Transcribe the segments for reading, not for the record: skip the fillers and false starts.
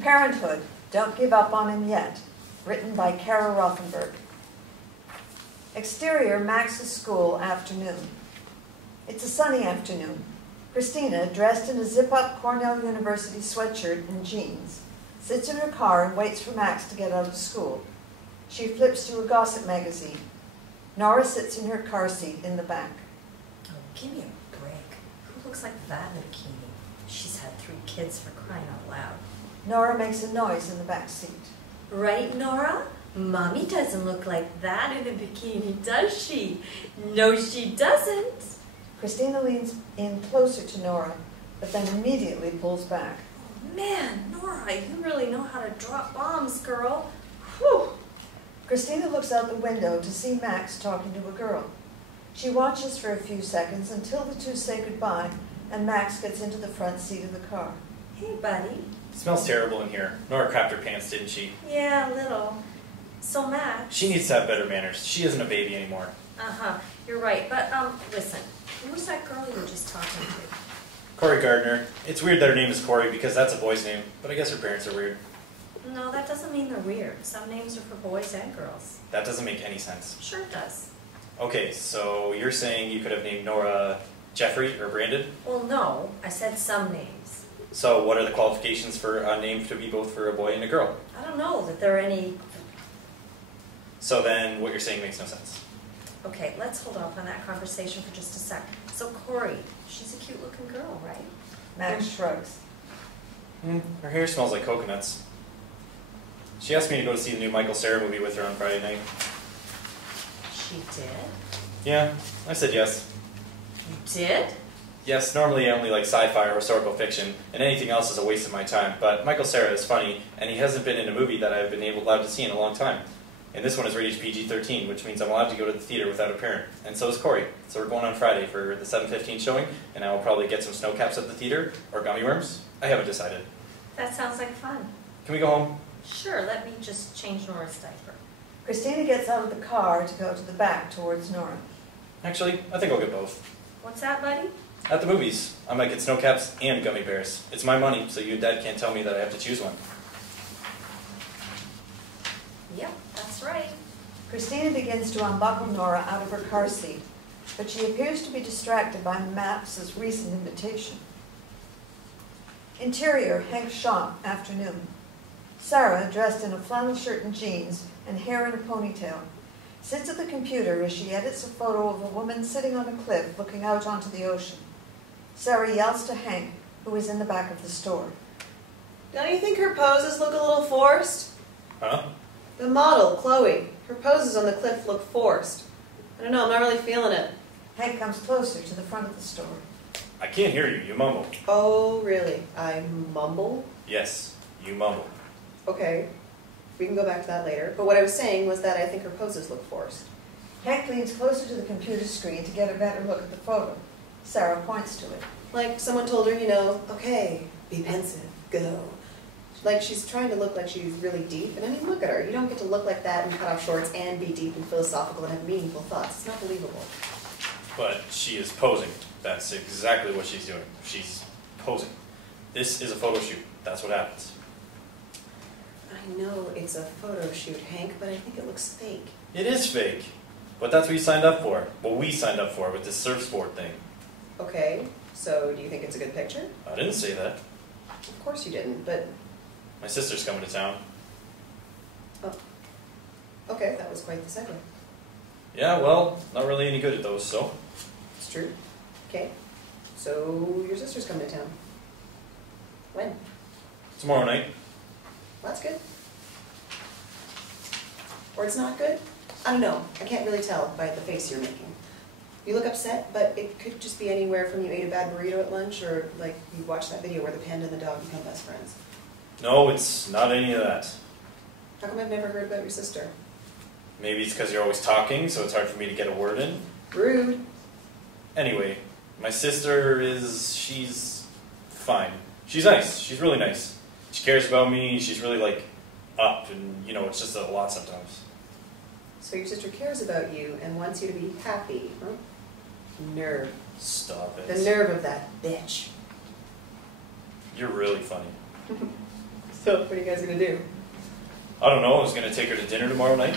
Parenthood, Don't Give Up on Him Yet, written by Kara Rothenberg. Exterior, Max's school afternoon. It's a sunny afternoon. KRISTINA, dressed in a zip-up Cornell University sweatshirt and jeans, sits in her car and waits for Max to get out of school. She flips through a gossip magazine. Nora sits in her car seat in the back. Oh, give me a break. Who looks like that in a bikini? She's had 3 kids, for crying out loud. Nora makes a noise in the back seat. Right, Nora? Mommy doesn't look like that in a bikini, does she? No, she doesn't. KRISTINA leans in closer to Nora, but then immediately pulls back. Oh, man, Nora, you really know how to drop bombs, girl. Whew. KRISTINA looks out the window to see Max talking to a girl. She watches for a few seconds until the two say goodbye and Max gets into the front seat of the car. Hey, buddy. It smells terrible in here. Nora crapped her pants, didn't she? Yeah, a little. So, Max... She needs to have better manners. She isn't a baby anymore. Uh-huh, you're right. But, listen, who was that girl you were just talking to? Corey Gardner. It's weird that her name is Corey because that's a boy's name, but I guess her parents are weird. No, that doesn't mean they're weird. Some names are for boys and girls. That doesn't make any sense. Sure it does. Okay, so you're saying you could have named Nora Jeffrey or Brandon? Well, no. I said some names. So what are the qualifications for a name to be both for a boy and a girl? I don't know that there are any... So then what you're saying makes no sense. Okay, let's hold off on that conversation for just a sec. So, Corey, she's a cute-looking girl, right? Max shrugs. Her hair smells like coconuts. She asked me to go to see the new Michael SARA movie with her on Friday night. She did? Yeah, I said yes. You did? Yes, normally I only like sci-fi or historical fiction, and anything else is a waste of my time, but Michael SARA is funny, and he hasn't been in a movie that I've been allowed to see in a long time. And this one is rated PG-13, which means I'm allowed to go to the theater without a parent. And so is Corey. So we're going on Friday for the 7:15 showing, and I will probably get some snow caps at the theater, or gummy worms. I haven't decided. That sounds like fun. Can we go home? Sure, let me just change Nora's diaper. KRISTINA gets out of the car to go to the back towards Nora. Actually, I think I'll get both. What's that, buddy? At the movies, I might get snow caps and gummy bears. It's my money, so you and Dad can't tell me that I have to choose one. Yep, that's right. KRISTINA begins to unbuckle Nora out of her car seat, but she appears to be distracted by Max's recent invitation. Interior, Hank's shop, afternoon. SARA, dressed in a flannel shirt and jeans and hair in a ponytail, sits at the computer as she edits a photo of a woman sitting on a cliff looking out onto the ocean. SARA yells to Hank, who is in the back of the store. Don't you think her poses look a little forced? Huh? The model, Chloe, her poses on the cliff look forced. I don't know, I'm not really feeling it. Hank comes closer to the front of the store. I can't hear you. You mumble. Oh, really? I mumble? Yes, you mumble. Okay, we can go back to that later. But what I was saying was that I think her poses look forced. Hank leans closer to the computer screen to get a better look at the photo. SARA points to it. Like someone told her, you know, okay, be pensive, go. Like she's trying to look like she's really deep. And I mean, look at her. You don't get to look like that in cut-off shorts and be deep and philosophical and have meaningful thoughts. It's not believable. But she is posing. That's exactly what she's doing. She's posing. This is a photo shoot. That's what happens. I know it's a photo shoot, Hank, but I think it looks fake. It is fake. But that's what you signed up for. What we signed up for with this surf sport thing. Okay, so do you think it's a good picture? I didn't say that. Of course you didn't, but... My sister's coming to town. Oh. Okay, that was quite the segue. Yeah, well, not really any good at those, so. It's true. Okay, so your sister's coming to town. When? Tomorrow night. Well, that's good. Or it's not good? I don't know. I can't really tell by the face you're making. You look upset, but it could just be anywhere from you ate a bad burrito at lunch or like you watched that video where the panda and the dog become best friends. No, it's not any of that. How come I've never heard about your sister? Maybe it's because you're always talking, so it's hard for me to get a word in. Rude. Anyway, my sister she's fine. She's nice. She's really nice. She cares about me. She's really, like, up, and, you know, it's just a lot sometimes. So your sister cares about you and wants you to be happy, huh? Nerve. Stop it. The nerve of that bitch. You're really funny. So, what are you guys gonna do? I don't know. I was gonna take her to dinner tomorrow night.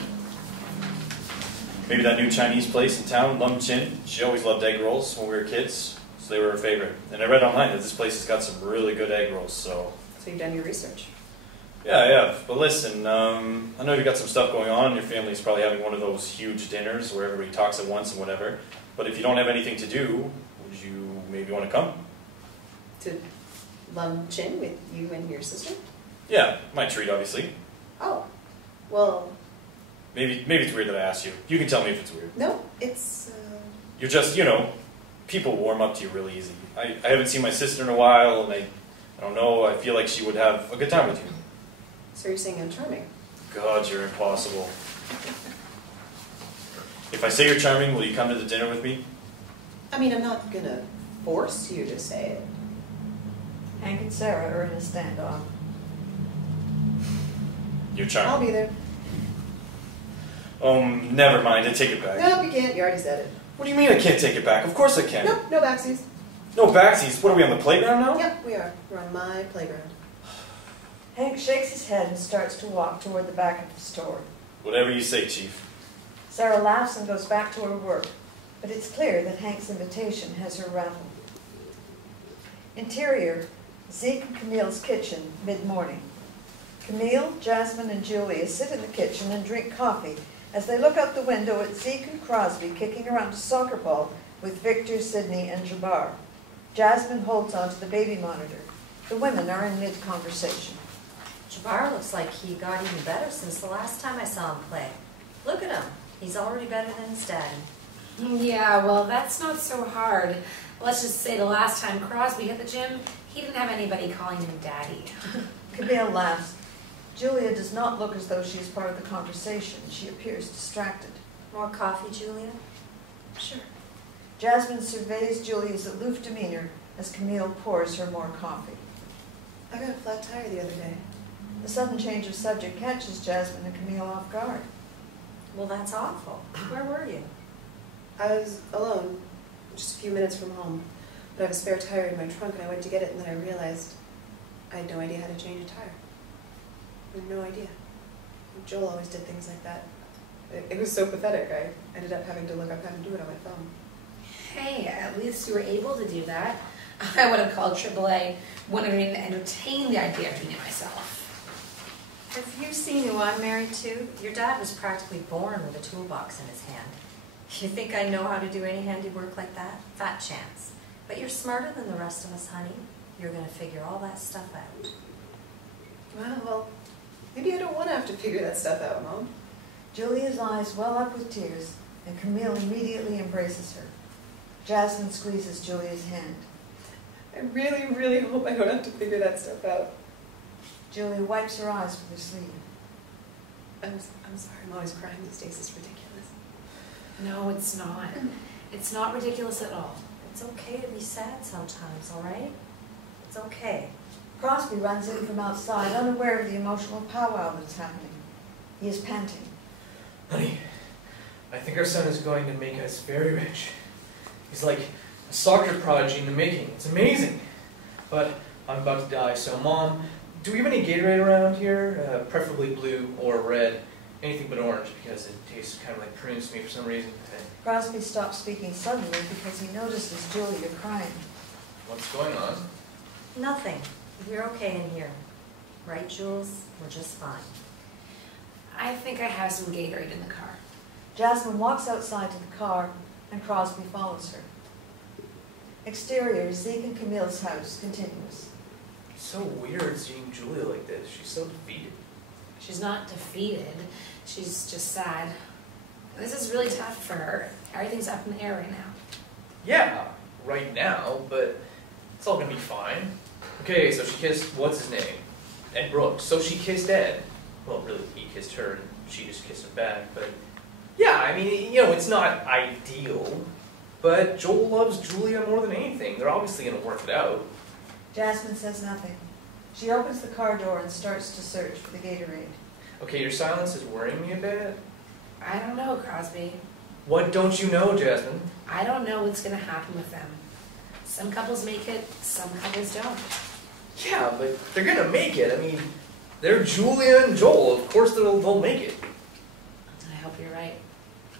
Maybe that new Chinese place in town, Lum Chin. She always loved egg rolls when we were kids, so they were her favorite. And I read online that this place has got some really good egg rolls, so... So you've done your research? Yeah, I have. But listen, I know you've got some stuff going on. Your family's probably having one of those huge dinners where everybody talks at once and whatever. But if you don't have anything to do, would you maybe want to come? To Lum Chin with you and your sister? Yeah, my treat, obviously. Oh, well... Maybe it's weird that I asked you. You can tell me if it's weird. No, it's... You're just, you know, people warm up to you really easy. I haven't seen my sister in a while, and I don't know, I feel like she would have a good time with you. So you're saying I'm charming? God, you're impossible. If I say you're charming, will you come to the dinner with me? I mean, I'm not gonna force you to say it. Hank and Sarah are in a standoff. You're charming. I'll be there. Never mind, I take it back. Nope, you can't. You already said it. What do you mean I can't take it back? Of course I can. Nope, no backsies. No backsies? What, are we on the playground now? Yep, we are. We're on my playground. Hank shakes his head and starts to walk toward the back of the store. Whatever you say, Chief. Sarah laughs and goes back to her work, but it's clear that Hank's invitation has her rattled. Interior, Zeke and Camille's kitchen, mid-morning. Camille, Jasmine, and Julia sit in the kitchen and drink coffee as they look out the window at Zeke and Crosby kicking around a soccer ball with Victor, Sydney, and Jabbar. Jasmine holds onto the baby monitor. The women are in mid-conversation. Jabbar looks like he got even better since the last time I saw him play. Look at him. He's already better than his daddy. Yeah, well, that's not so hard. Let's just say the last time Crosby hit the gym, he didn't have anybody calling him daddy. Camille laughs. Julia does not look as though she is part of the conversation. She appears distracted. More coffee, Julia? Sure. Jasmine surveys Julia's aloof demeanor as Camille pours her more coffee. I got a flat tire the other day. The sudden change of subject catches Jasmine and Camille off guard. Well, that's awful. Where were you? I was alone, just a few minutes from home. But I have a spare tire in my trunk, and I went to get it, and then I realized I had no idea how to change a tire. I had no idea. Joel always did things like that. It was so pathetic. I ended up having to look up how to do it on my phone. Hey, at least you were able to do that. I would have called AAA when I didn't entertain the idea of doing it myself. Have you seen who I'm married to? Your dad was practically born with a toolbox in his hand. You think I know how to do any handiwork like that? Fat chance. But you're smarter than the rest of us, honey. You're going to figure all that stuff out. Well, maybe I don't want to have to figure that stuff out, Mom. Julia's eyes well up with tears, and Camille immediately embraces her. Jasmine squeezes Julia's hand. I really, really hope I don't have to figure that stuff out. Julia wipes her eyes with her sleeve. I'm sorry, I'm always crying these days. It's ridiculous. No, it's not. It's not ridiculous at all. It's okay to be sad sometimes, all right? It's okay. Crosby runs in from outside, unaware of the emotional powwow that's happening. He is panting. Honey, I think our son is going to make us very rich. He's like a soccer prodigy in the making. It's amazing. But I'm about to die, so Mom, do we have any Gatorade around here? Preferably blue or red. Anything but orange, because it tastes kind of like prunes to me for some reason. Crosby stops speaking suddenly because he notices Julia crying. What's going on? Nothing. We're okay in here. Right, Jules? We're just fine. I think I have some Gatorade in the car. Jasmine walks outside to the car, and Crosby follows her. Exterior, Zeke and Camille's house continues. It's so weird seeing Julia like this. She's so defeated. She's not defeated. She's just sad. This is really tough for her. Everything's up in the air right now. Yeah, right now, but it's all gonna be fine. Okay, so she kissed, what's his name? Ed Brooks. So she kissed Ed. Well, really, he kissed her, and she just kissed him back, but... Yeah, I mean, you know, it's not ideal, but Joel loves Julia more than anything. They're obviously gonna work it out. Jasmine says nothing. She opens the car door and starts to search for the Gatorade. Okay, your silence is worrying me a bit. I don't know, Crosby. What don't you know, Jasmine? I don't know what's going to happen with them. Some couples make it, some couples don't. Yeah, but they're gonna make it. I mean, They're Julia and Joel. Of course they'll make it. I hope you're right.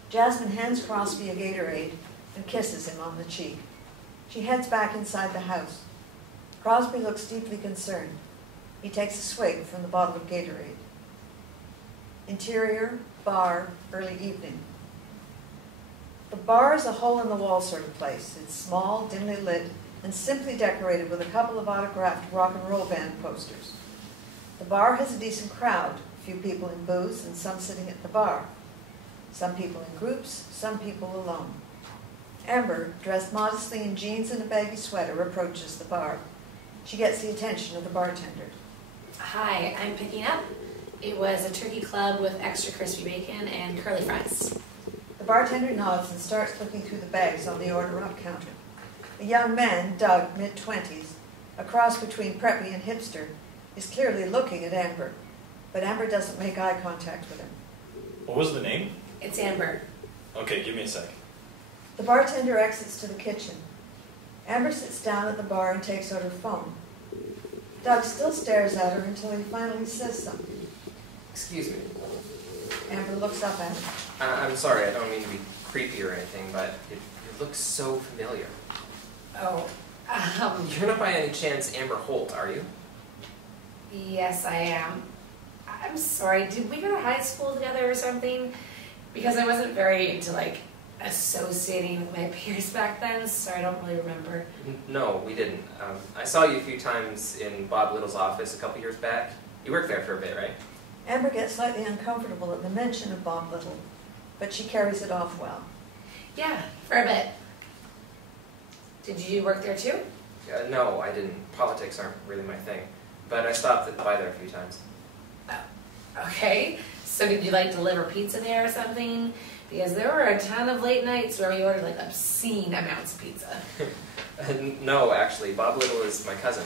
Jasmine hands Crosby a Gatorade and kisses him on the cheek. She heads back inside the house. Crosby looks deeply concerned. He takes a swig from the bottle of Gatorade. Interior, bar, early evening. The bar is a hole-in-the-wall sort of place. It's small, dimly lit, and simply decorated with a couple of autographed rock and roll band posters. The bar has a decent crowd, a few people in booths and some sitting at the bar. Some people in groups, some people alone. Amber, dressed modestly in jeans and a baggy sweater, approaches the bar. She gets the attention of the bartender. Hi, I'm picking up. It was a turkey club with extra crispy bacon and curly fries. The bartender nods and starts looking through the bags on the order-up counter. A young man, Doug, mid-20s, a cross between preppy and hipster, is clearly looking at Amber, but Amber doesn't make eye contact with him. What was the name? It's Amber. Okay, give me a sec. The bartender exits to the kitchen. Amber sits down at the bar and takes out her phone. Doug still stares at her until he finally says something. Excuse me. Amber looks up at him. I'm sorry, I don't mean to be creepy or anything, but it looks so familiar. Oh, You're not by any chance Amber Holt, are you? yes, I am. I'm sorry, did we go to high school together or something? Because I wasn't very into, like, associating with my peers back then, so I don't really remember. No, we didn't. I saw you a few times in Bob Little's office a couple years back. You worked there for a bit, right? Amber gets slightly uncomfortable at the mention of Bob Little, but she carries it off well. Yeah, for a bit. Did you work there too? No, I didn't. Politics aren't really my thing. But I stopped by there a few times. Okay, so did you like deliver pizza there or something? Because there were a ton of late nights where we ordered like obscene amounts of pizza. No, actually, Bob Little is my cousin.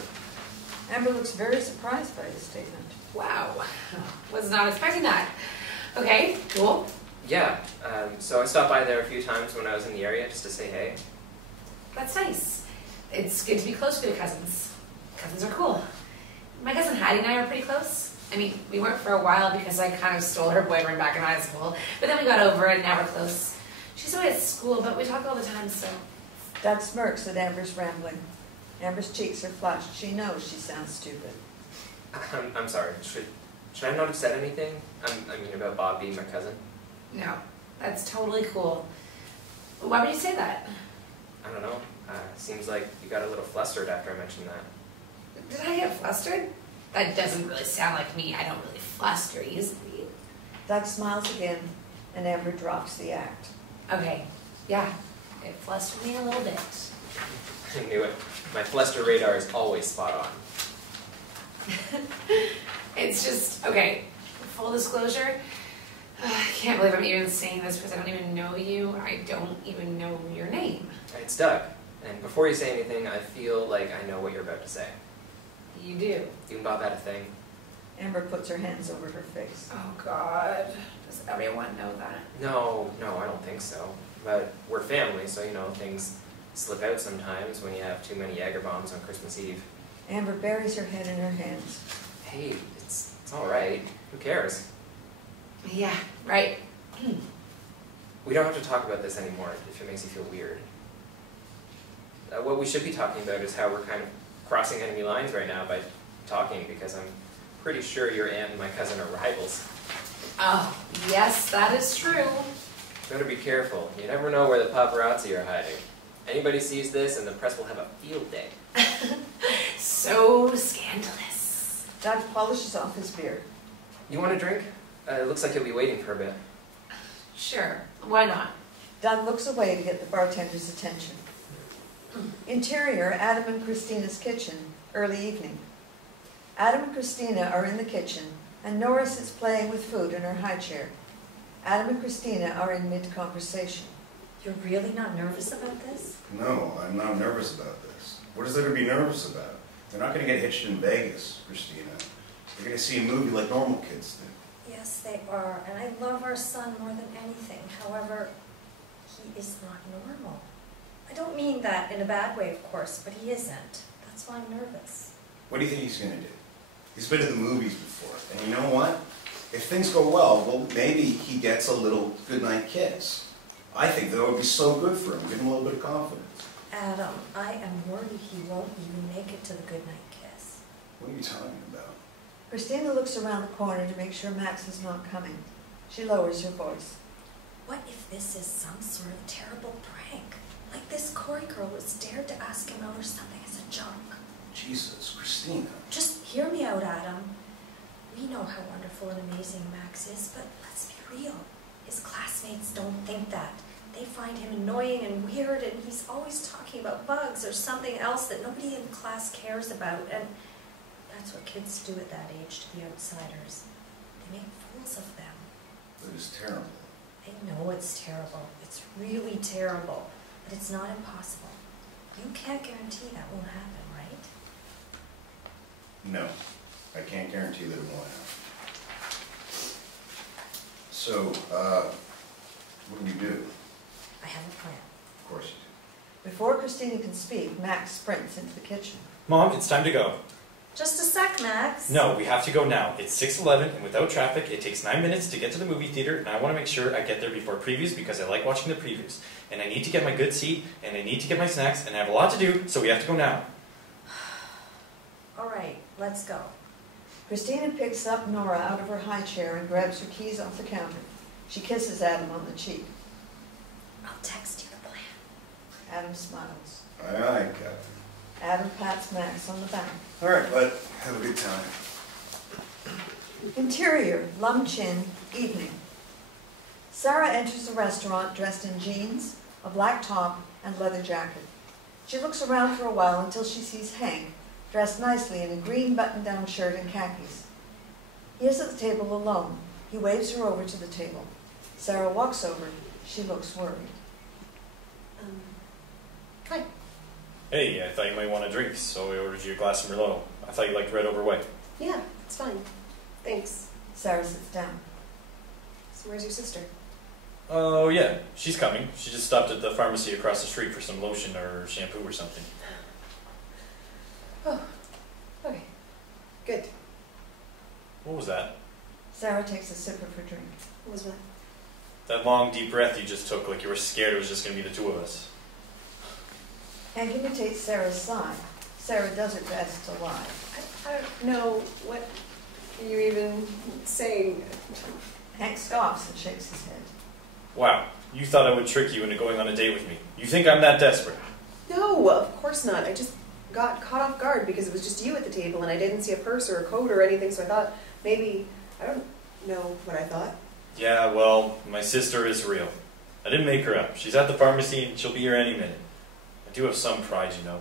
Amber looks very surprised by his statement. Wow, was not expecting that. Okay, cool. Yeah, so I stopped by there a few times when I was in the area just to say hey. That's nice. It's good to be close with your cousins. Cousins are cool. My cousin Hattie and I are pretty close. I mean, we weren't for a while because I kind of stole her boyfriend back in high school, but then we got over it and now we're close. She's away at school, but we talk all the time, so. Doug smirks at Amber's rambling. Amber's cheeks are flushed. She knows she sounds stupid. I'm sorry, should I not have said anything? I mean about Bob being my cousin? No, that's totally cool. Why would you say that? I don't know. Seems like you got a little flustered after I mentioned that. Did I get flustered? That doesn't really sound like me. I don't really fluster easily. Doug smiles again, and Amber drops the act. Okay, yeah, it flustered me a little bit. I knew it. My fluster radar is always spot on. It's just, okay, full disclosure, I can't believe I'm even saying this because I don't even know you. I don't even know your name. It's Doug. And before you say anything, I feel like I know what you're about to say. You do? You and Bob had a thing? Amber puts her hands over her face. Oh, God. Does everyone know that? No, I don't think so. But we're family, so, you know, things slip out sometimes when you have too many Jaeger bombs on Christmas Eve. Amber buries her head in her hands. Hey, it's all right. Who cares? Yeah, right. We don't have to talk about this anymore if it makes you feel weird. What we should be talking about is how we're kind of crossing enemy lines right now by talking, because I'm pretty sure your aunt and my cousin are rivals. Oh, yes, that is true. Better be careful. You never know where the paparazzi are hiding. Anybody sees this and the press will have a field day. So scandalous. Doug polishes off his beard. You want a drink? It looks like you'll be waiting for a bit. Sure, why not? Doug looks away to get the bartender's attention. Interior, Adam and Christina's kitchen, early evening. Adam and Christina are in the kitchen, and Nora sits playing with food in her high chair. Adam and Christina are in mid-conversation. You're really not nervous about this? No, I'm not nervous about this. What is there to be nervous about? They're not going to get hitched in Vegas, Christina. They're going to see a movie like normal kids do. Yes, they are, and I love our son more than anything. However, he is not normal. I don't mean that in a bad way, of course, but he isn't. That's why I'm nervous. What do you think he's going to do? He's been to the movies before. And you know what? If things go well, maybe he gets a little goodnight kiss. I think that would be so good for him, give him a little bit of confidence. Adam, I am worried he won't even make it to the goodnight kiss. What are you talking about? Christina looks around the corner to make sure Max is not coming. She lowers her voice. What if this is some sort of terrible prank? Like this Corey girl was dared to ask him out or something as a joke. Jesus, Christina. Just hear me out, Adam. We know how wonderful and amazing Max is, but let's be real. His classmates don't think that. They find him annoying and weird, and he's always talking about bugs or something else that nobody in class cares about, and that's what kids do at that age to the outsiders. They make fools of them. That is terrible. I know it's terrible. It's really terrible, but it's not impossible. You can't guarantee that won't happen, right? No, I can't guarantee that it won't happen. So, what do we do? I have a plan. Of course you do. Before Christina can speak, Max sprints into the kitchen. Mom, it's time to go. Just a sec, Max. No, we have to go now. It's 6:11, and without traffic, it takes 9 minutes to get to the movie theater, and I want to make sure I get there before previews because I like watching the previews. And I need to get my good seat, and I need to get my snacks, and I have a lot to do, so we have to go now. All right, let's go. Christina picks up Nora out of her high chair and grabs her keys off the counter. She kisses Adam on the cheek. I'll text you the plan. Adam smiles. Aye, aye, Captain. Adam pats Max on the back. All right, bud. Have a good time. Interior, Lum Chin, evening. Sarah enters the restaurant dressed in jeans, a black top, and leather jacket. She looks around for a while until she sees Hank, dressed nicely in a green button-down shirt and khakis. He is at the table alone. He waves her over to the table. Sarah walks over. She looks worried. Hi. Hey, I thought you might want a drink, so I ordered you a glass of Merlot. I thought you liked red over white. Yeah, it's fine. Thanks. Sarah sits down. So where's your sister? Oh, yeah, she's coming. She just stopped at the pharmacy across the street for some lotion or shampoo or something. Oh, okay. Good. What was that? Sarah takes a sip of her drink. What was that? That long, deep breath you just took, like you were scared it was just going to be the two of us. Hank imitates Sarah's sigh. Sarah does her best to lie. I don't know what you're even saying. Hank scoffs and shakes his head. Wow, you thought I would trick you into going on a date with me. You think I'm that desperate? No, of course not. I just got caught off guard because it was just you at the table and I didn't see a purse or a coat or anything, so I thought maybe, I don't know what I thought. Yeah, well, my sister is real. I didn't make her up. She's at the pharmacy and she'll be here any minute. I do have some pride, you know.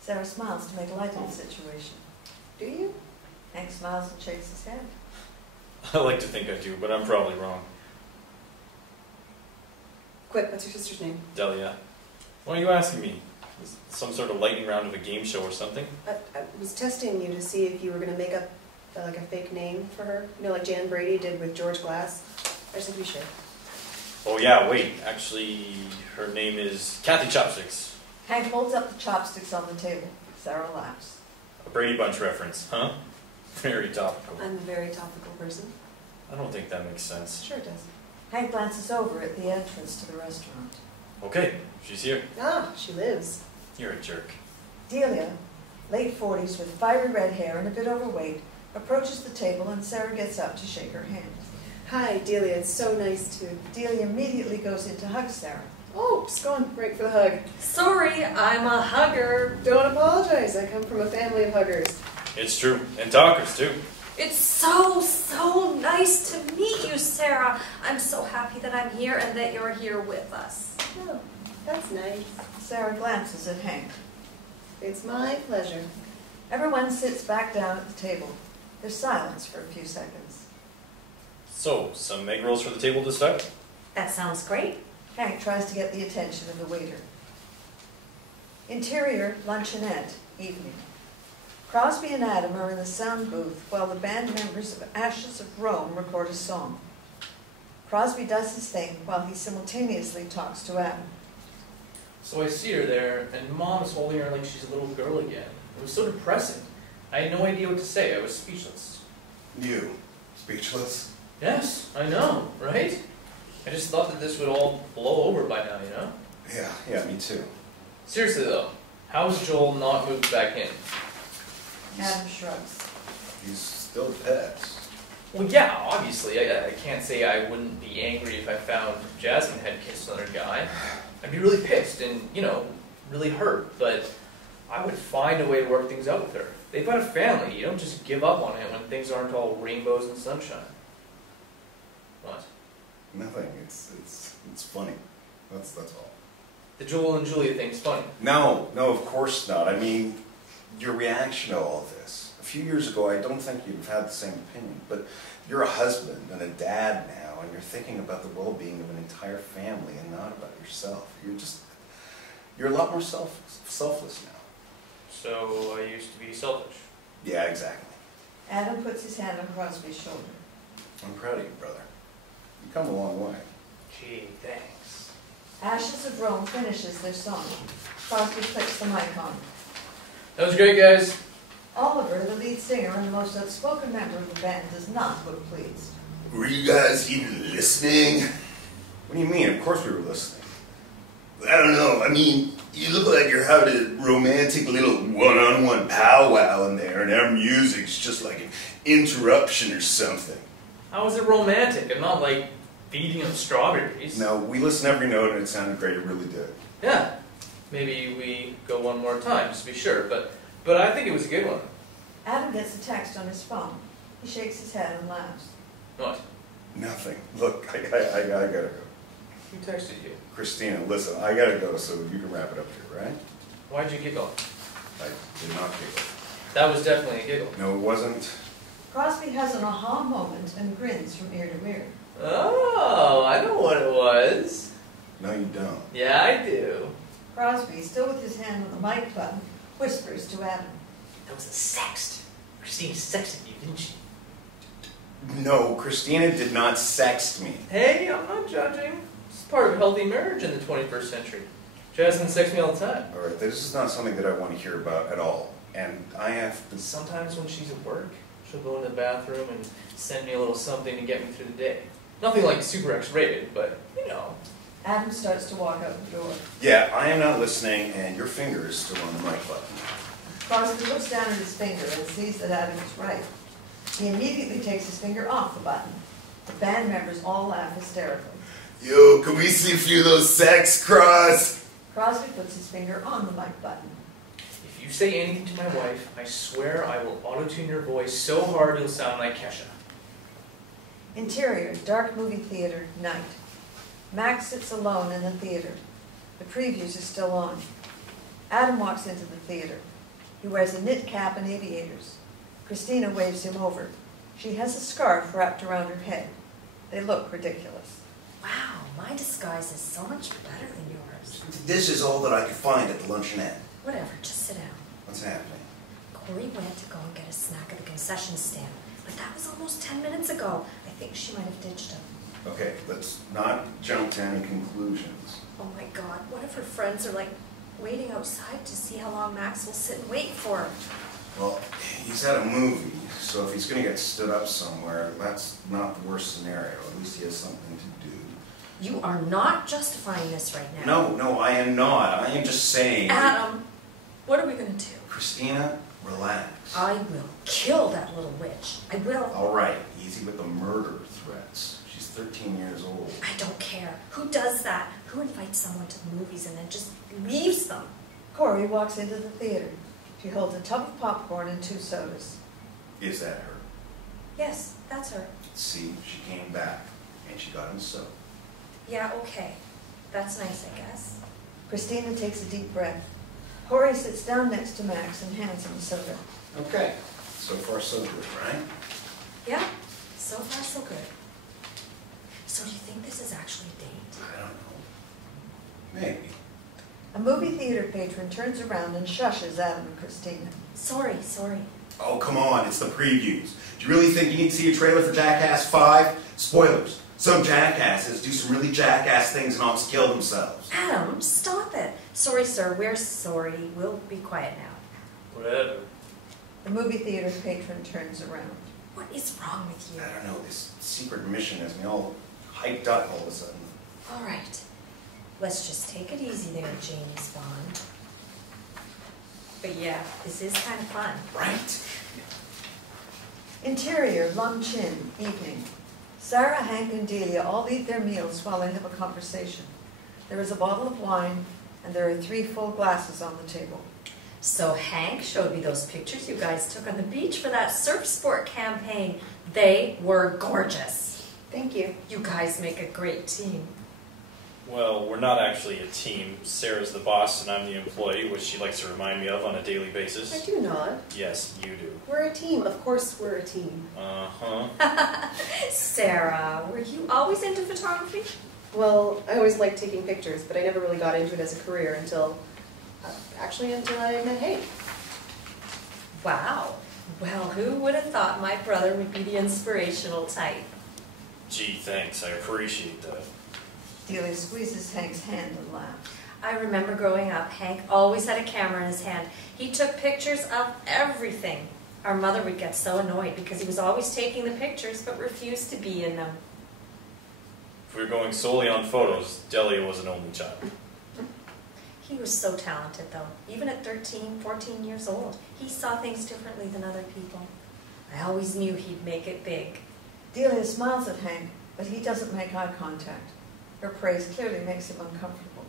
Sarah smiles to make light of the situation. Do you? Hank smiles and shakes his head. I like to think I do, but I'm probably wrong. Quick, what's your sister's name? Delia. Why are you asking me? Is it some sort of lightning round of a game show or something? I was testing you to see if you were going to make up like a fake name for her. You know, like Jan Brady did with George Glass. I just think we should. Oh yeah, wait. Actually, her name is Kathy Chopsticks. Hank holds up the chopsticks on the table. Sarah laughs. A Brady Bunch reference, huh? Very topical. I'm a very topical person. I don't think that makes sense. Sure it does. Hank glances over at the entrance to the restaurant. Okay, she's here. Ah, she lives. You're a jerk. Delia, late 40s with fiery red hair and a bit overweight, approaches the table and Sarah gets up to shake her hand. Hi, Delia. It's so nice to... Delia immediately goes in to hug Sarah. Oh, just going right for the hug. Sorry, I'm a hugger. Don't apologize. I come from a family of huggers. It's true. And talkers, too. It's so nice to meet you, Sarah. I'm so happy that I'm here and that you're here with us. Oh, that's nice. Sarah glances at Hank. It's my pleasure. Everyone sits back down at the table. There's silence for a few seconds. So, some egg rolls for the table to start? That sounds great. Hank tries to get the attention of the waiter. Interior, luncheonette, evening. Crosby and Adam are in the sound booth while the band members of Ashes of Rome record a song. Crosby does his thing while he simultaneously talks to Adam. So I see her there, and Mom's holding her like she's a little girl again. It was so depressing. I had no idea what to say. I was speechless. You, speechless? Yes, I know, right? I just thought that this would all blow over by now, you know? Yeah, me too. Seriously though, how's Joel not moved back in? Adam shrugs. He's still pissed. Well, yeah, obviously. I can't say I wouldn't be angry if I found Jasmine had kissed another guy. I'd be really pissed and, you know, really hurt, but I would find a way to work things out with her. They've got a family. You don't just give up on it when things aren't all rainbows and sunshine. What? Nothing. It's funny. That's all. The Joel and Julia thing's funny. No, of course not. I mean, your reaction to all this. A few years ago, I don't think you'd have had the same opinion, but you're a husband and a dad now, and you're thinking about the well-being of an entire family and not about yourself. You're a lot more selfless now. So I used to be selfish. Yeah, exactly. Adam puts his hand on Crosby's shoulder. I'm proud of you, brother. You've come a long way. Gee, thanks. Ashes of Rome finishes their song. Crosby clicks the mic on. That was great, guys. Oliver, the lead singer and the most outspoken member of the band, does not look pleased. Were you guys even listening? What do you mean? Of course we were listening. I don't know. I mean, you look like you're having a romantic little one-on-one powwow in there, and our music's just like an interruption or something. How was it romantic? I'm not like feeding them strawberries. No, we listened every note and it sounded great. It really did. Yeah. Maybe we go one more time, just to be sure. But I think it was a good one. Adam gets a text on his phone. He shakes his head and laughs. What? Nothing. Look, I gotta go. Who texted you? KRISTINA, listen, I gotta go so you can wrap it up here, right? Why'd you giggle? I did not giggle. That was definitely a giggle. No, it wasn't. Crosby has an aha moment and grins from ear to ear. Oh, I know what it was. No, you don't. Yeah, I do. Crosby, still with his hand on the mic button, whispers to Adam. That was a sext. Christine sexted you, didn't she? No, KRISTINA did not sext me. Hey, I'm not judging. It's part of a healthy marriage in the 21st century. Jasmine sexts me all the time. All right, this is not something that I want to hear about at all. And I have to... Sometimes when she's at work, she'll go in the bathroom and send me a little something to get me through the day. Nothing like super X-rated, but, you know. Adam starts to walk out the door. Yeah, I am not listening, and your finger is still on the mic button. Crosby looks down at his finger and sees that Adam is right. He immediately takes his finger off the button. The band members all laugh hysterically. Yo, can we see a few of those sex, Cross? Crosby puts his finger on the mic button. If you say anything to my wife, I swear I will auto-tune your voice so hard you'll sound like Kesha. Interior, dark movie theater, night. Max sits alone in the theater. The previews are still on. Adam walks into the theater. He wears a knit cap and aviators. KRISTINA waves him over. She has a scarf wrapped around her head. They look ridiculous. Wow, my disguise is so much better than yours. This is all that I could find at the luncheonette. Whatever, just sit down. What's happening? Corey went to go and get a snack at the concession stand, but that was almost 10 minutes ago. I think she might have ditched him. Okay, let's not jump to any conclusions. Oh my God, what if her friends are like waiting outside to see how long Max will sit and wait for her? Well, he's at a movie, so if he's going to get stood up somewhere, that's not the worst scenario. At least he has something to do. You are not justifying this right now. No, I am not. I am just saying... Adam, what are we going to do? KRISTINA, relax. I will kill that little witch. I will. All right, easy with the murder threats. She's 13 years old. I don't care. Who does that? Who invites someone to the movies and then just leaves them? Corey walks into the theater. She holds a tub of popcorn and 2 sodas. Is that her? Yes, that's her. See, she came back, and she got him soap. Yeah, okay. That's nice, I guess. KRISTINA takes a deep breath. Corey sits down next to Max and hands him a soda. Okay, so far so good, right? Yeah, so far so good. So do you think this is actually a date? I don't know. Maybe. A movie theater patron turns around and shushes Adam and KRISTINA. Sorry. Oh, come on, it's the previews. Do you really think you need to see a trailer for Jackass 5? Spoilers. Some jackasses do some really jackass things and almost kill themselves. Adam, stop it. Sorry, sir, we're sorry. We'll be quiet now. Whatever. The movie theater patron turns around. What is wrong with you? I don't know, this secret mission has me all hyped up all of a sudden. All right. Let's just take it easy there, James Bond. But yeah, this is kind of fun. Right? Interior, Lum Chin, evening. Sarah, Hank, and Delia all eat their meals while they have a conversation. There is a bottle of wine, and there are 3 full glasses on the table. So Hank showed me those pictures you guys took on the beach for that surf sport campaign. They were gorgeous. Thank you. You guys make a great team. Well, we're not actually a team. Sarah's the boss and I'm the employee, which she likes to remind me of on a daily basis. I do not. Yes, you do. We're a team. Of course we're a team. Uh-huh. Sarah, were you always into photography? Well, I always liked taking pictures, but I never really got into it as a career until I met Hank. Wow. Well, who would have thought my brother would be the inspirational type? Gee, thanks. I appreciate that. Delia squeezes Hank's hand and laughs. I remember growing up, Hank always had a camera in his hand. He took pictures of everything. Our mother would get so annoyed because he was always taking the pictures but refused to be in them. If we were going solely on photos, Delia was an only child. He was so talented, though. Even at 13, 14 years old, he saw things differently than other people. I always knew he'd make it big. Delia smiles at Hank, but he doesn't make eye contact. Her praise clearly makes him uncomfortable.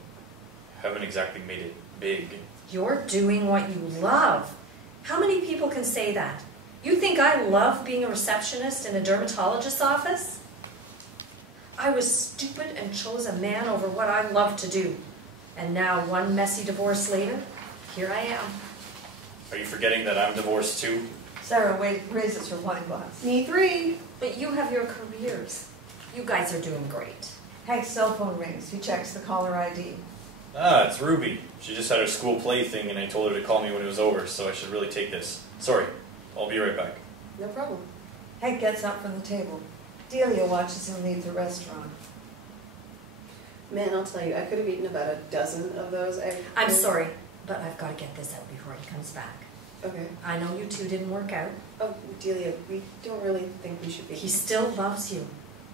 Haven't exactly made it big. You're doing what you love. How many people can say that? You think I love being a receptionist in a dermatologist's office? I was stupid and chose a man over what I love to do. And now, one messy divorce later, here I am. Are you forgetting that I'm divorced too? Sarah raises her wine glass. Me 3. But you have your careers. You guys are doing great. Hank's cell phone rings. He checks the caller ID. Ah, it's Ruby. She just had her school play thing and I told her to call me when it was over, so I should really take this. Sorry, I'll be right back. No problem. Hank gets up from the table. Delia watches him leave the restaurant. Man, I'll tell you, I could have eaten about a dozen of those. I'm sorry, but I've got to get this out before he comes back. Okay. I know you two didn't work out. Oh, Delia, we don't really think we should be. He still loves you.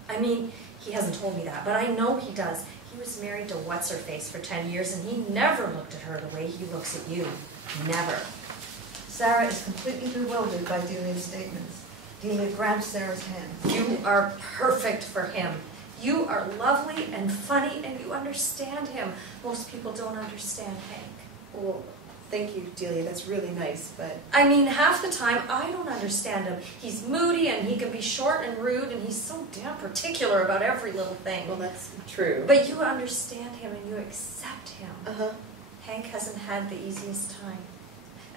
I mean, he hasn't told me that, but I know he does. He was married to What's-Her-Face for 10 years, and he never looked at her the way he looks at you. Never. Sarah is completely bewildered by Delia's statements. Delia grabs Sarah's hand. You are perfect for him. You are lovely and funny, and you understand him. Most people don't understand Hank. Well, thank you, Delia. That's really nice, but... I mean, half the time, I don't understand him. He's moody, and he can be short and rude, and he's so damn particular about every little thing. Well, that's true. But you understand him, and you accept him. Uh-huh. Hank hasn't had the easiest time.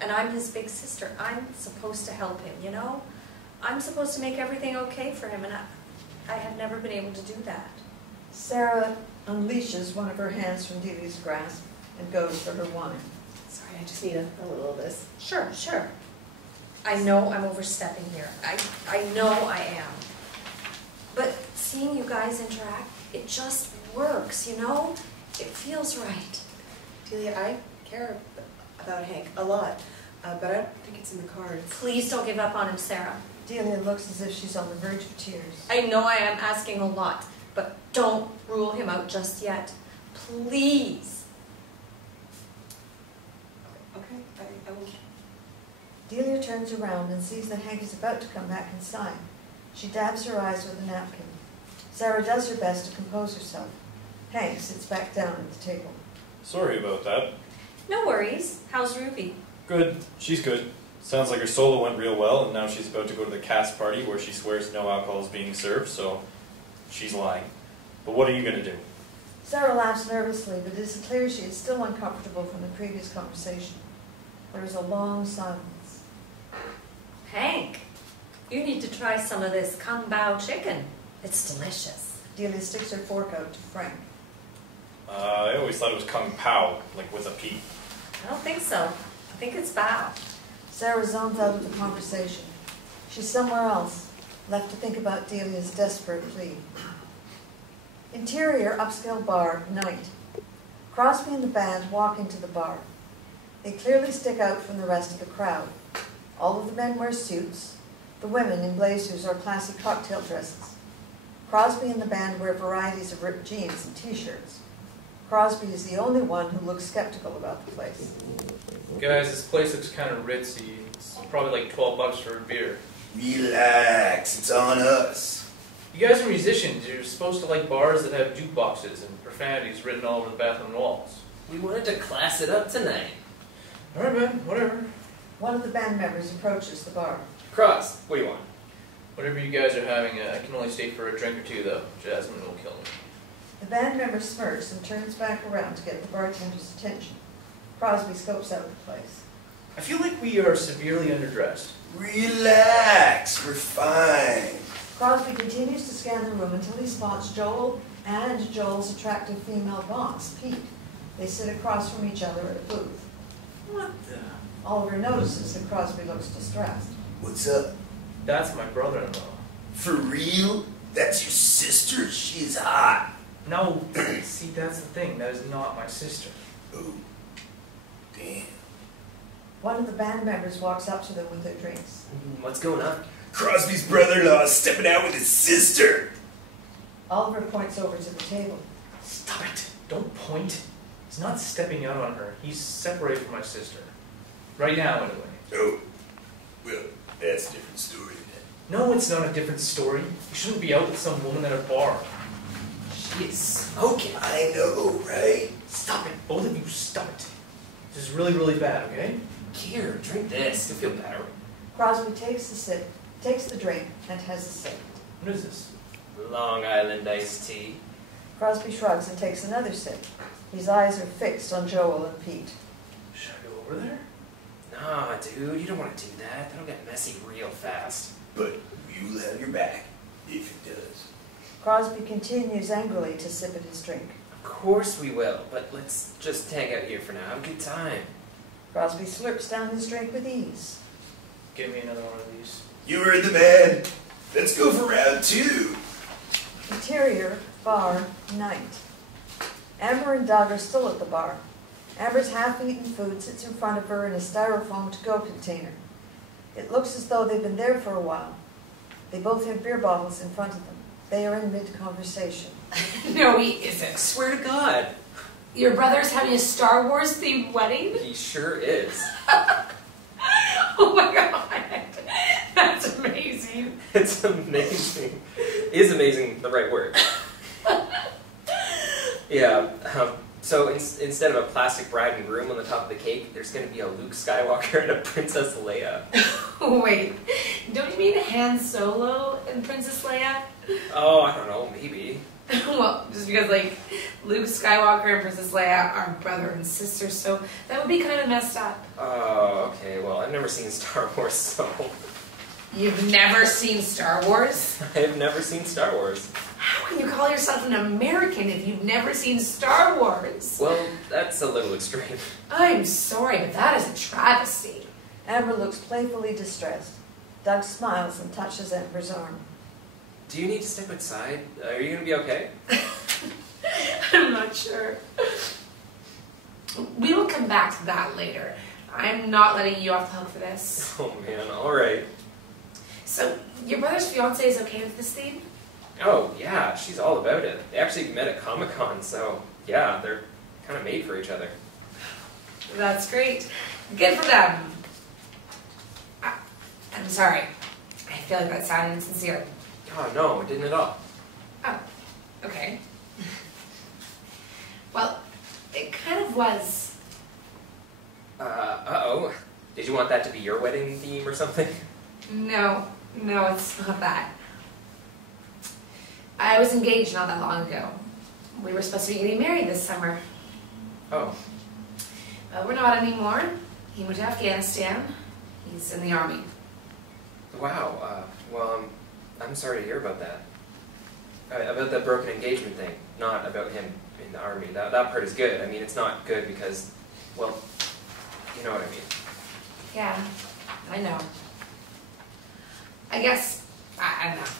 And I'm his big sister. I'm supposed to help him, you know? I'm supposed to make everything okay for him, and I have never been able to do that. Sarah unleashes one of her hands from Delia's grasp and goes for her wine. Sorry, I just need a little of this. Sure, sure. I know I'm overstepping here. I know I am. But seeing you guys interact, it just works, you know? It feels right. Delia, I care about Hank a lot, but I don't think it's in the cards. Please don't give up on him, Sarah. Delia looks as if she's on the verge of tears. I know I am asking a lot, but don't rule him out just yet. Please. Okay, I will. Delia turns around and sees that Hank is about to come back inside. She dabs her eyes with a napkin. Sarah does her best to compose herself. Hank sits back down at the table. Sorry about that. No worries. How's Ruby? Good. She's good. Sounds like her solo went real well, and now she's about to go to the cast party where she swears no alcohol is being served, so she's lying. But what are you going to do? Sarah laughs nervously, but it is clear she is still uncomfortable from the previous conversation. There is a long silence. Hank, you need to try some of this kung pao chicken. It's delicious. Delia sticks her fork out to Frank. I always thought it was Kung Pao, like with a P. I don't think so. I think it's bao. Sarah zones out of the conversation. She's somewhere else, left to think about Delia's desperate plea. Interior upscale bar, night. Crosby and the band walk into the bar. They clearly stick out from the rest of the crowd. All of the men wear suits, the women in blazers or classy cocktail dresses. Crosby and the band wear varieties of ripped jeans and t-shirts. Crosby is the only one who looks skeptical about the place. Guys, this place looks kind of ritzy. It's probably like $12 for a beer. Relax, it's on us. You guys are musicians. You're supposed to like bars that have jukeboxes and profanities written all over the bathroom walls. We wanted to class it up tonight. Alright, man, whatever. One of the band members approaches the bar. Cross, what do you want? Whatever you guys are having, I can only stay for a drink or two, though. Jasmine will kill me. The band member smirks and turns back around to get the bartender's attention. Crosby scopes out the place. I feel like we are severely underdressed. Relax, we're fine. Crosby continues to scan the room until he spots Joel and Joel's attractive female boss, Pete. They sit across from each other at a booth. What the? Oliver notices that Crosby looks distressed. What's up? That's my brother-in-law. For real? That's your sister? She's hot. No, see, that's the thing. That is not my sister. Oh, damn. One of the band members walks up to them with their drinks. What's going on? Crosby's brother-in-law is stepping out with his sister. Oliver points over to the table. Stop it. Don't point. He's not stepping out on her. He's separated from my sister. Right now, anyway. Oh, well, that's a different story then. No, it's not a different story. You shouldn't be out with some woman at a bar. Jeez. Okay. I know, right? Stop it. Both of you, stop it. This is really, really bad, okay? Here, drink this. You'll feel better. Crosby takes the drink, and has a sip. What is this? Long Island iced tea. Crosby shrugs and takes another sip. His eyes are fixed on Joel and Pete. Should I go over there? Nah, dude, you don't want to do that. That'll get messy real fast. But you'll have your back, if it does. Crosby continues angrily to sip at his drink. Of course we will, but let's just hang out here for now. Have a good time. Crosby slurps down his drink with ease. Give me another one of these. You heard the man. Let's go for round 2. Interior, bar, night. Amber and Doug are still at the bar. Amber's half-eaten food sits in front of her in a styrofoam to-go container. It looks as though they've been there for a while. They both have beer bottles in front of them. They are in mid-conversation. No, he isn't. Swear to God. Your brother's having a Star Wars themed wedding? He sure is. Oh my god. That's amazing. It's amazing. Is amazing the right word? Yeah. So instead of a plastic bride and groom on the top of the cake, there's going to be a Luke Skywalker and a Princess Leia. Wait, don't you mean Han Solo and Princess Leia? Oh, I don't know, maybe. Well, just because, like, Luke Skywalker and Princess Leia are brother and sister, so that would be kind of messed up. Oh, okay. Well, I've never seen Star Wars, so... You've never seen Star Wars? I've never seen Star Wars. How can you call yourself an American if you've never seen Star Wars? Well, that's a little extreme. I'm sorry, but that is a travesty. Amber looks playfully distressed. Doug smiles and touches Amber's arm. Do you need to step outside? Are you going to be okay? I'm not sure. We will come back to that later. I'm not letting you off the hook for this. Oh man, alright. So, your brother's fiancée is okay with this theme? Oh, yeah, she's all about it. They actually met at Comic-Con, so yeah, they're kind of made for each other. That's great. Good for them. I'm sorry. I feel like that sounded insincere. Oh, no, it didn't at all. Oh, okay. Well, it kind of was. Uh-oh. Did you want that to be your wedding theme or something? No, it's not that. I was engaged not that long ago. We were supposed to be getting married this summer. Oh. But we're not anymore. He went to Afghanistan. He's in the army. Wow, well, I'm sorry to hear about that. About the broken engagement thing, not about him in the army. That part is good. I mean, it's not good because, well, you know what I mean. Yeah, I know. I guess, I don't know.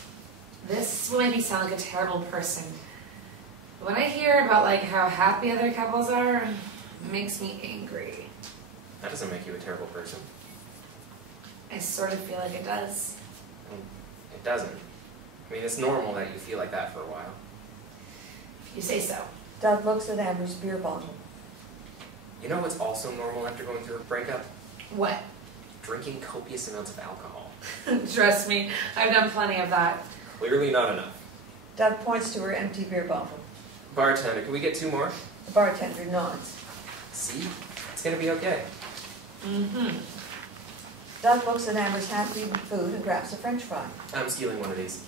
This will make me sound like a terrible person. When I hear about, like, how happy other couples are, it makes me angry. That doesn't make you a terrible person. I sort of feel like it does. It doesn't. I mean, it's normal that you feel like that for a while. If you say so. Doug looks at Amber's beer bottle. You know what's also normal after going through a breakup? What? Drinking copious amounts of alcohol. Trust me, I've done plenty of that. Clearly not enough. Doug points to her empty beer bottle. Bartender, can we get 2 more? The bartender nods. See? It's gonna be okay. Mm-hmm. Doug looks at Amber's half-eaten food and grabs a french fry. I'm stealing one of these.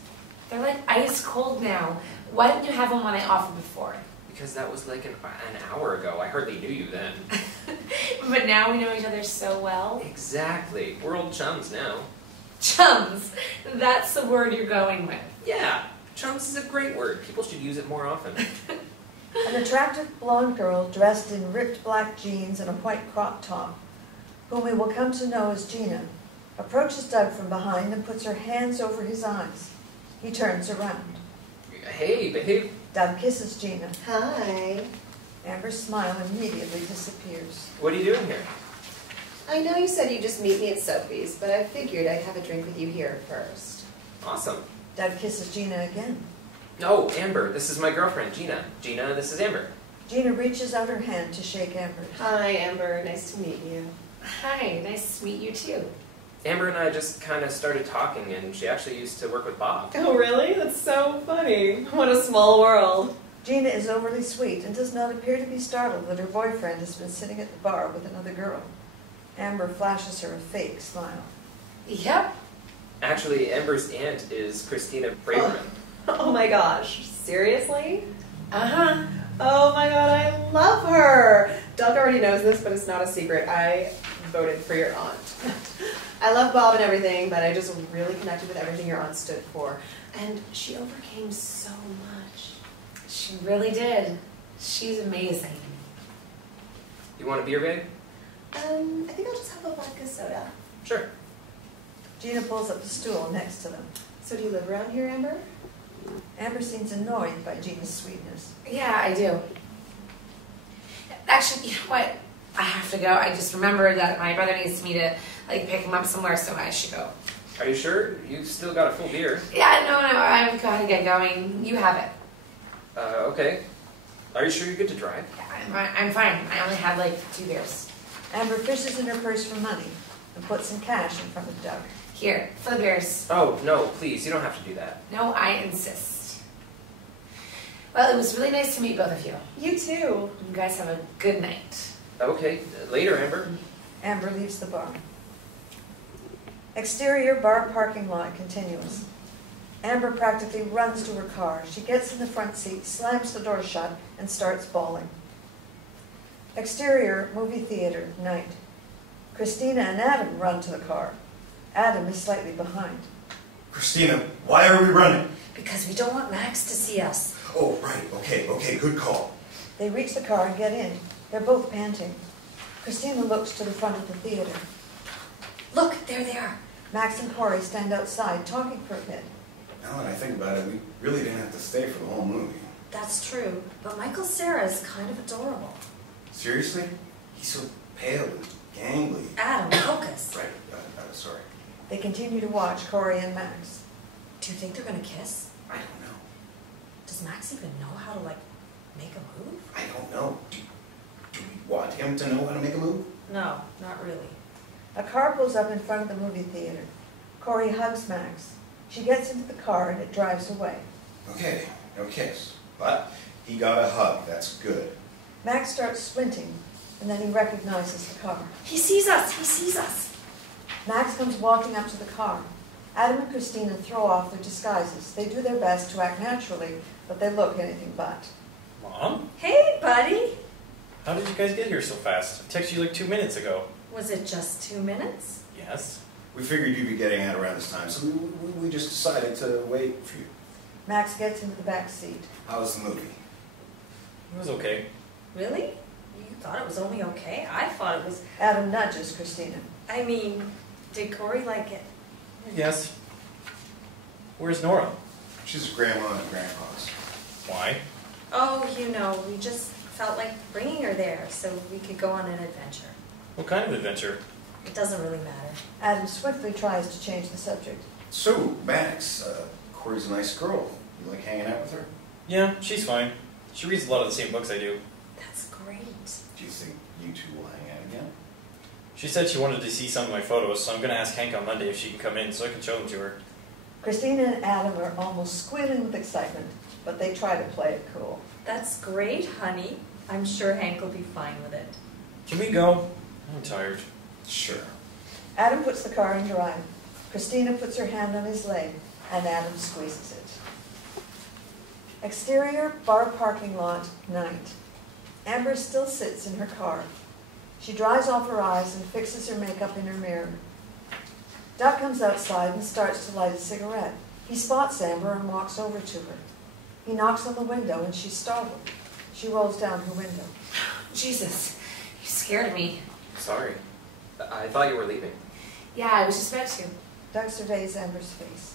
They're like ice cold now. Why didn't you have them when I offered before? Because that was like an hour ago. I hardly knew you then. But now we know each other so well. Exactly. We're old chums now. Chums. That's the word you're going with. Yeah. Chums is a great word. People should use it more often. An attractive blonde girl dressed in ripped black jeans and a white crop top, whom we will come to know as Gina, approaches Doug from behind and puts her hands over his eyes. He turns around. Hey, babe. Doug kisses Gina. Hi. Amber's smile immediately disappears. What are you doing here? I know you said you'd just meet me at Sophie's, but I figured I'd have a drink with you here first. Awesome. Doug kisses Gina again. Oh, Amber, this is my girlfriend, Gina. Gina, this is Amber. Gina reaches out her hand to shake Amber's. Hi, Amber. Nice to meet you. Hi, nice to meet you too. Amber and I just kind of started talking, and she actually used to work with Bob. Oh, really? That's so funny. What a small world. Gina is overly sweet and does not appear to be startled that her boyfriend has been sitting at the bar with another girl. Amber flashes her a fake smile. Yep. Actually, Amber's aunt is KRISTINA Braverman. Oh my gosh. Seriously? Uh-huh. Oh my god, I love her. Doug already knows this, but it's not a secret. I voted for your aunt. I love Bob and everything, but I just really connected with everything your aunt stood for. And she overcame so much. She really did. She's amazing. You want a beer, babe? I think I'll just have a vodka soda. Sure. Gina pulls up the stool next to them. So do you live around here, Amber? Amber seems annoyed by Gina's sweetness. Yeah, I do. Actually, you know what? I have to go. I just remembered that my brother needs me to pick him up somewhere, so I should go. Are you sure? You've still got a full beer. Yeah, no, I've got to get going. You have it. Okay. Are you sure you're good to drive? Yeah, I'm fine. I only have 2 beers. Amber fishes in her purse for money and puts some cash in front of Doug. Here, for the beers. Oh, no, please. You don't have to do that. No, I insist. Well, it was really nice to meet both of you. You too. You guys have a good night. Okay. Later, Amber. Amber leaves the bar. Exterior bar parking lot continues. Amber practically runs to her car. She gets in the front seat, slams the door shut, and starts bawling. Exterior movie theater, night. KRISTINA and Adam run to the car. Adam is slightly behind. KRISTINA, why are we running? Because we don't want Max to see us. Oh, right. Okay, good call. They reach the car and get in. They're both panting. KRISTINA looks to the front of the theater. Look, there they are. Max and Corey stand outside, talking for a bit. Now that I think about it, we really didn't have to stay for the whole movie. That's true, but Michael Sarah is kind of adorable. Seriously? He's so pale and gangly. Adam, focus. Right, sorry. They continue to watch Corey and Max. Do you think they're going to kiss? I don't know. Does Max even know how to, make a move? I don't know. Do we want him to know how to make a move? No, not really. A car pulls up in front of the movie theater. Corey hugs Max. She gets into the car and it drives away. Okay, no kiss. But he got a hug. That's good. Max starts sprinting, and then he recognizes the car. He sees us! He sees us! Max comes walking up to the car. Adam and KRISTINA throw off their disguises. They do their best to act naturally, but they look anything but. Mom? Hey, buddy! How did you guys get here so fast? I texted you 2 minutes ago. Was it just 2 minutes? Yes. We figured you'd be getting out around this time, so we just decided to wait for you. Max gets into the back seat. How was the movie? It was okay. Really? You thought it was only okay? I thought it was... Adam nudges KRISTINA. I mean, did Corey like it? Yes. Where's Nora? She's grandma and grandpa's. Why? Oh, we just felt like bringing her there so we could go on an adventure. What kind of adventure? It doesn't really matter. Adam swiftly tries to change the subject. So, Max, Corey's a nice girl. You like hanging out with her? Yeah, she's fine. She reads a lot of the same books I do. That's great. Do you think you two will hang out again? She said she wanted to see some of my photos, so I'm going to ask Hank on Monday if she can come in so I can show them to her. Kristina and Adam are almost squealing with excitement, but they try to play it cool. That's great, honey. I'm sure Hank will be fine with it. Can we go? I'm tired. Sure. Adam puts the car in drive. Kristina puts her hand on his leg, and Adam squeezes it. Exterior bar parking lot, night. Amber still sits in her car. She dries off her eyes and fixes her makeup in her mirror. Doug comes outside and starts to light a cigarette. He spots Amber and walks over to her. He knocks on the window and she's startled. She rolls down her window. Jesus, you scared me. Sorry. I thought you were leaving. Yeah, I was just about to. Doug surveys Amber's face.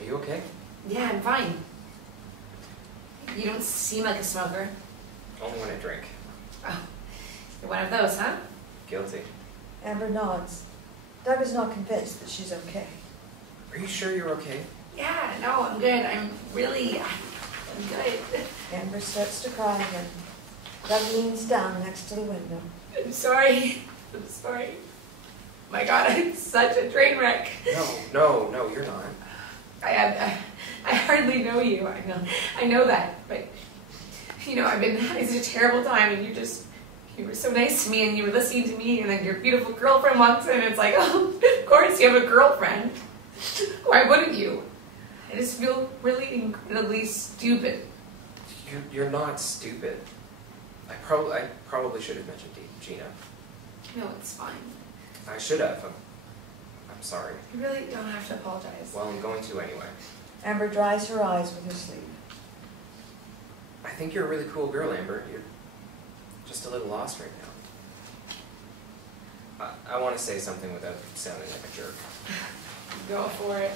Are you okay? Yeah, I'm fine. You don't seem like a smoker. Only when I drink. Oh, you're one of those, huh? Guilty. Amber nods. Doug is not convinced that she's okay. Are you sure you're okay? Yeah, no, I'm good. I'm good. Amber starts to cry again. Doug leans down next to the window. I'm sorry. I'm sorry. My God, I'm such a train wreck. No, you're not. I hardly know you. I know that, but you know, I've been having such a terrible time, and you were so nice to me, and you were listening to me, and then your beautiful girlfriend once, and it's like, oh, of course you have a girlfriend. Why wouldn't you? I just feel really incredibly stupid. You're not stupid. I probably should have mentioned Gina. No, it's fine. I should have. I'm sorry. You really don't have to apologize. Well, I'm going to anyway. Amber dries her eyes with her sleeve. I think you're a really cool girl, Amber. You're just a little lost right now. I want to say something without sounding like a jerk. Go for it.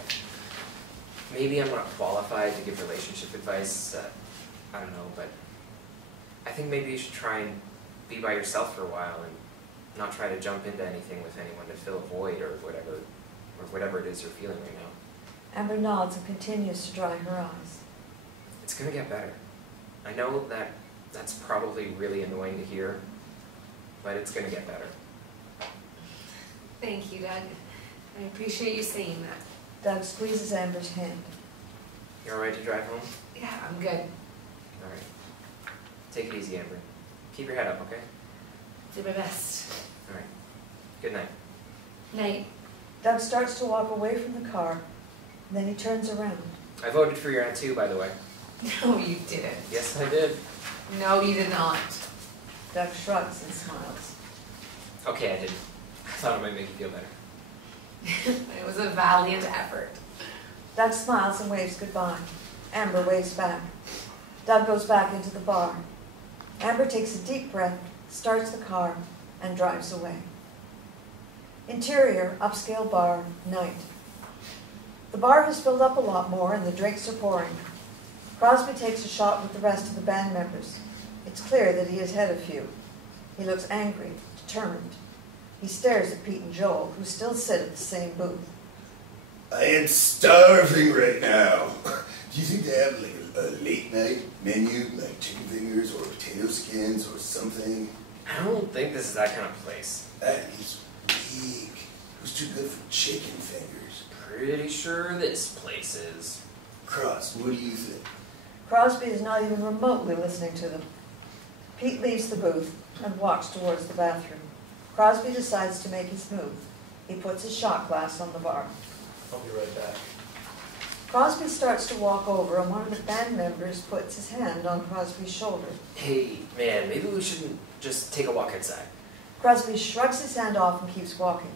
Maybe I'm not qualified to give relationship advice. I don't know, but I think maybe you should try and be by yourself for a while and not try to jump into anything with anyone to fill a void or whatever it is you're feeling right now. Amber nods and continues to dry her eyes. It's gonna get better. I know that's probably really annoying to hear, but it's gonna get better. Thank you, Doug. I appreciate you saying that. Doug squeezes Amber's hand. You alright to drive home? Yeah, I'm good. Alright. Take it easy, Amber. Keep your head up, okay? Do my best. Alright. Good night. Night. Doug starts to walk away from the car, and then he turns around. I voted for your aunt too, by the way. No, you didn't. Yes, I did. No, you did not. Doug shrugs and smiles. Okay, I did. I thought it might make you feel better. It was a valiant effort. Doug smiles and waves goodbye. Amber waves back. Doug goes back into the bar. Amber takes a deep breath, starts the car, and drives away. Interior, upscale bar, night. The bar has filled up a lot more and the drinks are pouring. Crosby takes a shot with the rest of the band members. It's clear that he has had a few. He looks angry, determined. He stares at Pete and Joel, who still sit at the same booth. I am starving right now. Do you think they have like a late night menu, like chicken fingers or potato skins or something? I don't think this is that kind of place. That is weak. Who's too good for chicken fingers? Pretty sure this place is. Cross, what do you think? Crosby is not even remotely listening to them. Pete leaves the booth and walks towards the bathroom. Crosby decides to make his move. He puts his shot glass on the bar. I'll be right back. Crosby starts to walk over and one of the band members puts his hand on Crosby's shoulder. Hey, man, maybe we shouldn't just take a walk outside. Crosby shrugs his hand off and keeps walking.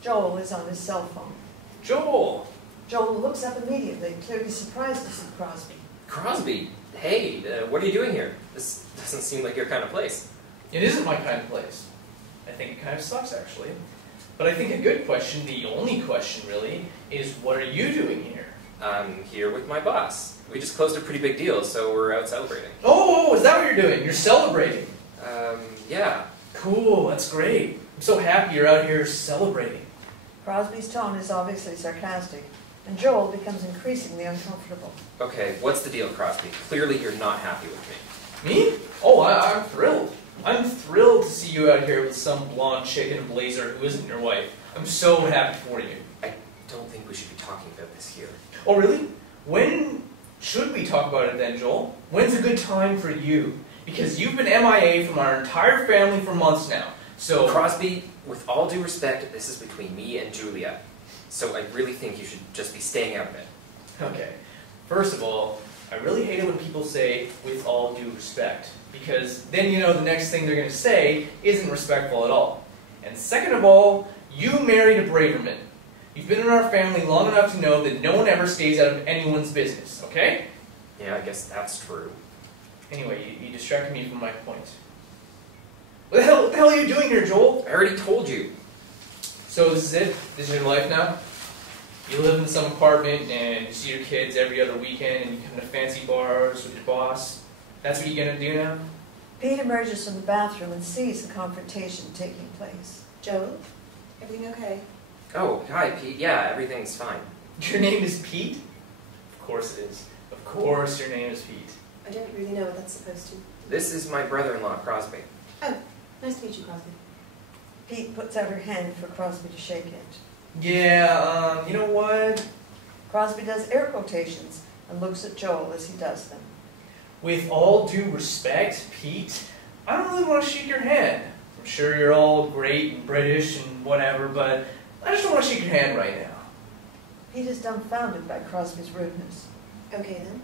Joel is on his cell phone. Joel! Joel looks up immediately, clearly surprised to see Crosby. Crosby, hey, what are you doing here? This doesn't seem like your kind of place. It isn't my kind of place. I think it kind of sucks, actually. But I think a good question, the only question really, is what are you doing here? I'm here with my boss. We just closed a pretty big deal, so we're out celebrating. Oh, is that what you're doing? You're celebrating? Yeah. Cool, that's great. I'm so happy you're out here celebrating. Crosby's tone is obviously sarcastic, and Joel becomes increasingly uncomfortable. Okay, what's the deal, Crosby? Clearly you're not happy with me. Me? Oh, I'm thrilled. I'm thrilled to see you out here with some blonde chick in a blazer who isn't your wife. I'm so happy for you. I don't think we should be talking about this here. Oh, really? When should we talk about it then, Joel? When's a good time for you? Because you've been MIA from our entire family for months now. So Crosby, with all due respect, this is between me and Julia. So I really think you should just be staying out of it. Okay. First of all, I really hate it when people say, with all due respect. Because then you know the next thing they're going to say isn't respectful at all. And second of all, you married a Braverman. You've been in our family long enough to know that no one ever stays out of anyone's business, okay? Yeah, I guess that's true. Anyway, you distracted me from my point. What the hell are you doing here, Joel? I already told you. So this is it? This is your life now? You live in some apartment and you see your kids every other weekend and you come to fancy bars with your boss? That's what you're going to do now? Pete emerges from the bathroom and sees the confrontation taking place. Joel, everything okay? Oh, hi, Pete. Yeah, everything's fine. Your name is Pete? Of course it is. Of course your name is Pete. I don't really know what that's supposed to. This is my brother-in-law, Crosby. Oh, nice to meet you, Crosby. Pete puts out her hand for Crosby to shake it. Yeah, you know what? Crosby does air quotations and looks at Joel as he does them. With all due respect, Pete, I don't really want to shake your hand. I'm sure you're all great and British and whatever, but I just don't want to shake your hand right now. Pete is dumbfounded by Crosby's rudeness. Okay then.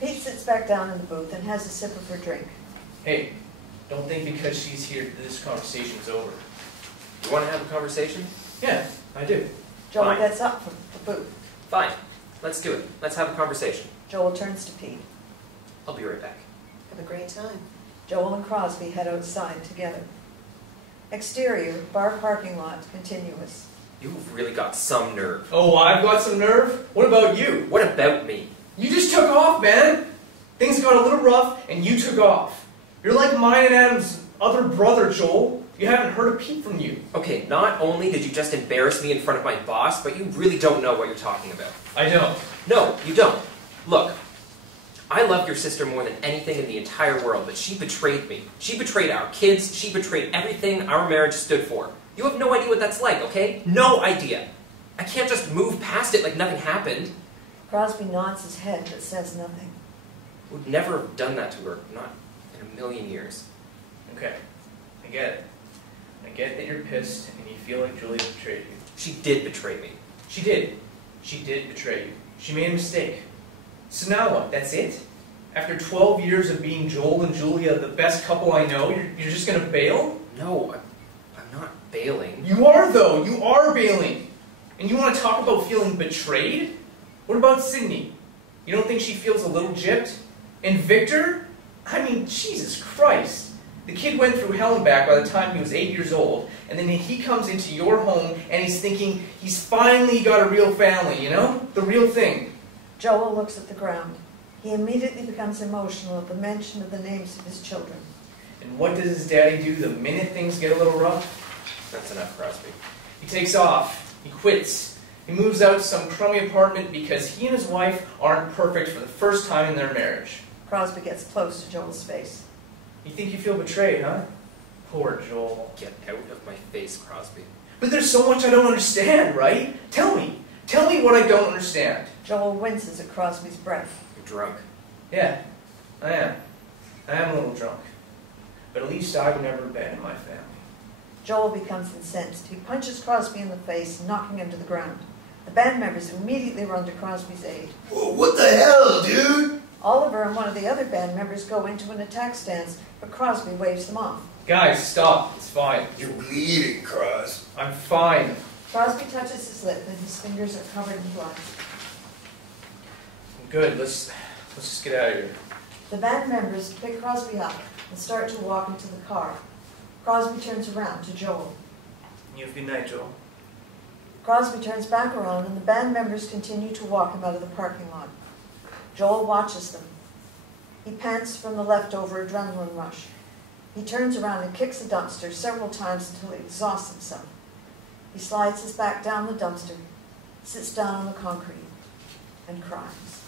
Pete sits back down in the booth and has a sip of her drink. Hey, don't think because she's here that this conversation's over. You want to have a conversation? Yeah, I do. Joel Fine. gets up from the booth. Fine. Let's do it. Let's have a conversation. Joel turns to Pete. I'll be right back. Have a great time. Joel and Crosby head outside together. Exterior, bar parking lot, continuous. You've really got some nerve. Oh, I've got some nerve? What about you? What about me? You just took off, man! Things got a little rough, and you took off. You're like mine and Adam's other brother, Joel. You haven't heard a peep from you. Okay, not only did you just embarrass me in front of my boss, but you really don't know what you're talking about. I don't. No, you don't. Look, I love your sister more than anything in the entire world, but she betrayed me. She betrayed our kids. She betrayed everything our marriage stood for. You have no idea what that's like, okay? No idea. I can't just move past it like nothing happened. Crosby nods his head but says nothing. Would never have done that to her. Not in a million years. Okay, I get it. I get that you're pissed and you feel like Julia betrayed you. She did betray me. She did. She did betray you. She made a mistake. So now what? That's it? After 12 years of being Joel and Julia, the best couple I know, you're just going to bail? No, I'm not bailing. You are, though. You are bailing. And you want to talk about feeling betrayed? What about Sydney? You don't think she feels a little gypped? And Victor? I mean, Jesus Christ. The kid went through hell and back by the time he was 8 years old, and then he comes into your home and he's thinking he's finally got a real family, you know? The real thing. Joel looks at the ground. He immediately becomes emotional at the mention of the names of his children. And what does his daddy do the minute things get a little rough? That's enough, Crosby. He takes off. He quits. He moves out to some crummy apartment because he and his wife aren't perfect for the first time in their marriage. Crosby gets close to Joel's face. You think you feel betrayed, huh? Poor Joel. Get out of my face, Crosby. But there's so much I don't understand, right? Tell me. Tell me what I don't understand. Joel winces at Crosby's breath. You're drunk. Yeah, I am. I am a little drunk. But at least I've never abandoned my family. Joel becomes incensed. He punches Crosby in the face, knocking him to the ground. The band members immediately run to Crosby's aid. Whoa, what the hell, dude? Oliver and one of the other band members go into an attack stance, but Crosby waves them off. Guys, stop. It's fine. You're bleeding, Cross. I'm fine. Crosby touches his lip and his fingers are covered in blood. I'm good. Let's just get out of here. The band members pick Crosby up and start to walk into the car. Crosby turns around to Joel. You have a good night, Joel. Crosby turns back around and the band members continue to walk him out of the parking lot. Joel watches them. He pants from the leftover adrenaline rush. He turns around and kicks the dumpster several times until he exhausts himself. He slides his back down the dumpster, sits down on the concrete, and cries.